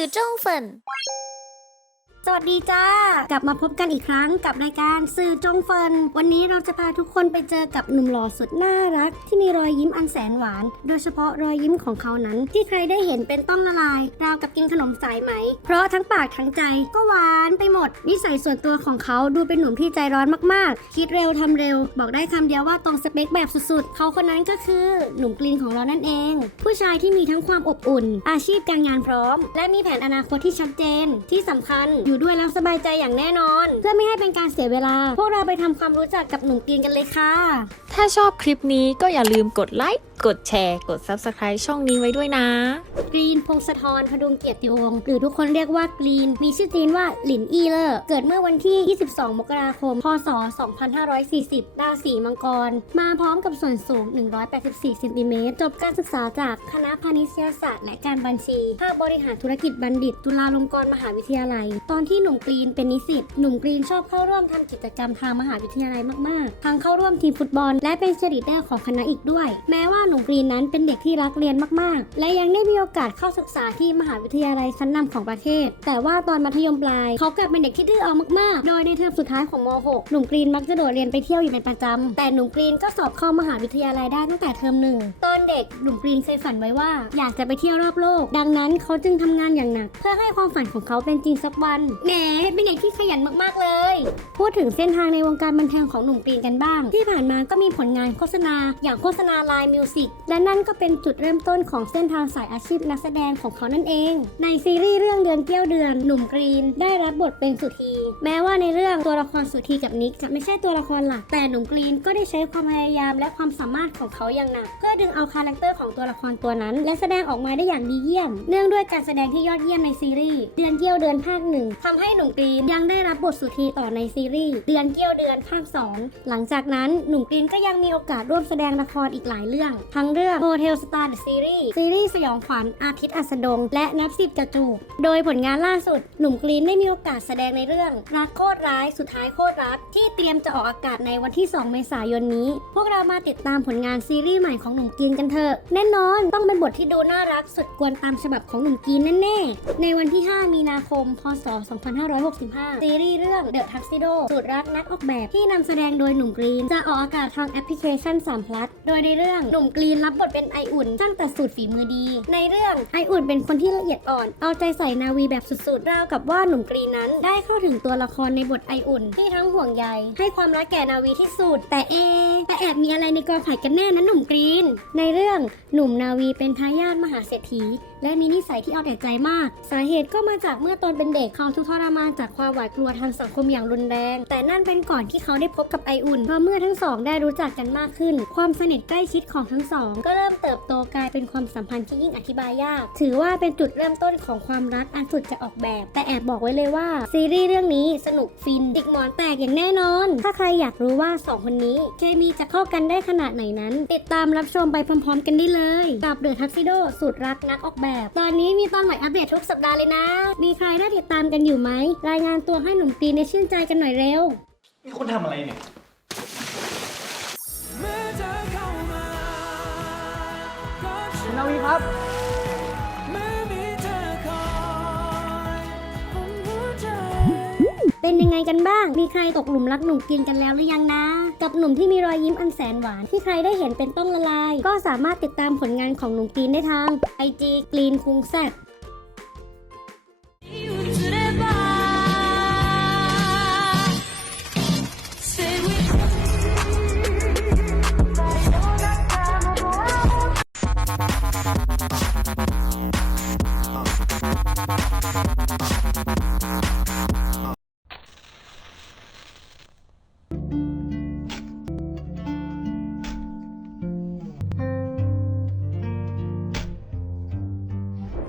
สื่อ中粉。 สวัสดีจ้า กลับมาพบกันอีกครั้งกับรายการสื่อจงเฟิน วันนี้เราจะพาทุกคนไปเจอกับหนุ่มหล่อสุดน่ารัก ที่มีรอยยิ้มอันแสนหวาน โดยเฉพาะรอยยิ้มของเขานั้น ที่ใครได้เห็นเป็นต้องละลาย ราวกับกินขนมสายไหม เพราะทั้งปากทั้งใจก็หวานไปหมด นิสัยส่วนตัวของเขาดูเป็นหนุ่มที่ใจร้อนมากๆ คิดเร็วทำเร็ว บอกได้คำเดียวว่าตรงสเปคแบบสุดๆ เขาคนนั้นก็คือหนุ่มกรีนของเรานั่นเอง ผู้ชายที่มีทั้งความอบอุ่น อาชีพการงานพร้อม และมีแผนอนาคตที่ชัดเจนที่สำคัญอยู่ด้วยแล้วสบายใจอย่างแน่นอน เพื่อไม่ให้เป็นการเสียเวลา พวกเราไปทำความรู้จักกับหนุ่มกรีนกันเลยค่ะถ้าชอบคลิปนี้ก็อย่าลืมกดไลค์ กดแชร์ กด Subscribe ช่องนี้ไว้ด้วยนะ กรีนพงศธรพดุงเกียรติวงศ์หรือทุกคนเรียกว่ากรีน มีชื่อจีนว่าหลินอีเลอร์ เกิดเมื่อวันที่ 22 มกราคม พศ 2540ราศีมังกร มาพร้อมกับส่วนสูง 184เซนติเมตร จบการศึกษาจากคณะพาณิชยศาสตร์และการบัญชี ภาคบริหารธุรกิจบัณฑิต จุฬาลงกรณ์มหาวิทยาลัย ตอนที่หนุ่มกรีนเป็นนิสิต หนุ่มกรีนชอบเข้าร่วมทำกิจกรรมทางมหาวิทยาลัยมาก ๆ ทั้งเข้าร่วมทีมฟุตบอลและเป็นเชียร์ลีดเดอร์ของคณะอีกด้วย แม้ว่าหนุ่มกรีนนั้นเป็นเด็กที่รักเรียนมากๆ และยังได้มีโอกาสเข้าศึกษาที่มหาวิทยาลัยชั้นนำของประเทศ แต่ว่าตอนมัธยมปลาย เขากลับเป็นเด็กที่ดื้อเอามากๆ โดยในเทอมสุดท้ายของม .6 หนุ่มกรีนมักจะโดดเรียนไปเที่ยวอยู่เป็นประจำแต่หนุ่มกรีนก็สอบเข้ามหาวิทยาลัยได้ตั้งแต่เทอมหนึ่งตอนเด็กหนุ่มกรีนเคยฝันไว้ว่า อยากจะไปเที่ยวรอบโลก ดังนั้นเขาจึงทำงานอย่างหนัก เพื่อให้ความฝันของเขาเป็นจริงสักวันแหมเป็นเด็กที่ขยันมากๆเลย พูดถึงเส้นทางในวงการบันเทิงของหนุ่มกรีนกันบ้าง ที่ผ่านมาก็มีผลงานโฆษณา อย่างโฆษณาไลน์มิวสิกและนั่นก็เป็นจุดเริ่มต้นของเส้นทางสายอาชีพนักแสดงของเขานั่นเอง ในซีรีส์เรื่องเดือนเกี้ยวเดือน หนุ่มกรีน ได้รับบทเป็นสุธี แม้ว่าในเรื่องตัวละครสุธีกับนิกจะไม่ใช่ตัวละครหลัก แต่หนุ่มกรีนก็ได้ใช้ความพยายามและความสามารถของเขาอย่างหนัก เพื่อดึงเอาคาแรคเตอร์ของตัวละครตัวนั้น และแสดงออกมาได้อย่างดีเยี่ยม เนื่องด้วยการแสดงที่ยอดเยี่ยมในซีรีส์เดือนเกี้ยวเดือนภาคหนึ่งทำให้หนุ่มกรีนยังได้รับบทสุธีต่อในซีรีส์เดือนเกี้ยวเดือนภาคสองหลังจากนั้นหนุ่มกรีนก็ยังมีโอกาสร่วมแสดงละครอีกหลายเรื่อง ทั้งเรื่อง Hotel Star The Series ซีรีส์สยองขวัญอาทิตย์อัสดง และนับสิบจะจูบ โดยผลงานล่าสุด หนุ่มกรีนได้มีโอกาสแสดงในเรื่องรักโคตรร้ายสุดท้ายโคตรรักที่เตรียมจะออกอากาศในวันที่ 2 เมษายนนี้ พวกเรามาติดตามผลงานซีรีส์ใหม่ของหนุ่มกรีนกันเถอะแน่นอนต้องเป็นบทที่ดูน่ารักสุดกวนตามฉบับของหนุ่มกรีนแน่ๆในวันที่ 5 มีนาคม พศ 2565 ซีรีส์เรื่อง The Tuxedo สูตรรักนักออกแบบที่นำแสดงโดยหนุ่มกรีนจะออกอากาศทางแอปพลิเคชัน3 plus โดยในเรื่องหนุ่มกรีนรับบทเป็นไออุ่นช่างตัดสูตรฝีมือดี ในเรื่องไออุ่นเป็นคนที่ละเอียดอ่อน เอาใจใส่นาวีแบบสุดๆราวกับว่าหนุ่มกรีนนั้น ได้เข้าถึงตัวละครในบทไออุ่น ที่ทั้งห่วงใยให้ความรักแก่นาวีที่สุด แต่เอะแต่แอบมีอะไรในกอไผ่กันแน่นะหนุ่มกรีน ในเรื่องหนุ่มนาวีเป็นทายาทมหาเศรษฐี และมีนิสัยที่เอาแต่ใจมาก สาเหตุก็มาจากเมื่อตอนเป็นเด็กเขาทุกข์ทรมานจากความหวาดกลัวทางสังคมอย่างรุนแรง แต่นั่นเป็นก่อนที่เขาได้พบกับไออุ่นเพราะเมื่อทั้งสองได้รู้จักกันมากขึ้น ความสนิทใกล้ชิดของทั้งสอง ก็เริ่มเติบโตกลายเป็นความสัมพันธ์ที่ยิ่งอธิบายยาก ถือว่าเป็นจุดเริ่มต้นของความรักอันสุดจะออกแบบ แต่แอบบอกไว้เลยว่าซีรีส์เรื่องนี้สนุกฟินติกหมอนแตกอย่างแน่นอน ถ้าใครอยากรู้ว่าสองคนนี้เคมีจะเข้ากันได้ขนาดไหนนั้น ติดตามรับชมไปพร้อม ๆ กันได้เลย กับเดอะทักซิโดสูตรรักนักออกแบบตอนนี้มีตอนใหม่อัปเดตทุกสัปดาห์เลยนะ มีใครได้ติดตามกันอยู่ไหม รายงานตัวให้หนุ่มตีในชื่นใจกันหน่อยเร็ว นี่คุณทำอะไรเนี่ยนาวีครับ เป็นยังไงกันบ้าง มีใครตกหลุมรักหนุ่มกรีนกันแล้วหรือยังนะ กับหนุ่มที่มีรอยยิ้มอันแสนหวานที่ใครได้เห็นเป็นต้องละลาย ก็สามารถติดตามผลงานของหนุ่มกรีนได้ทางไอจีกรีนคุงแซบ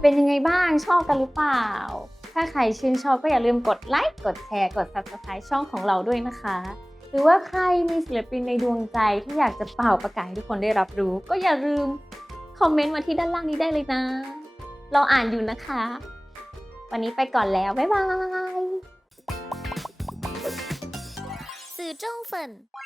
เป็นยังไงบ้างชอบกันหรือเปล่า ถ้าใครชื่นชอบก็อย่าลืมกดไลค์กดแชร์กด subscribe ช่องของเราด้วยนะคะ หรือว่าใครมีศิลปินในดวงใจที่อยากจะเป่าประกาศให้ทุกคนได้รับรู้ ก็อย่าลืมคอมเมนต์มาที่ด้านล่างนี้ได้เลยนะ เราอ่านอยู่นะคะ วันนี้ไปก่อนแล้ว บ๊ายบายสื่อ中粉。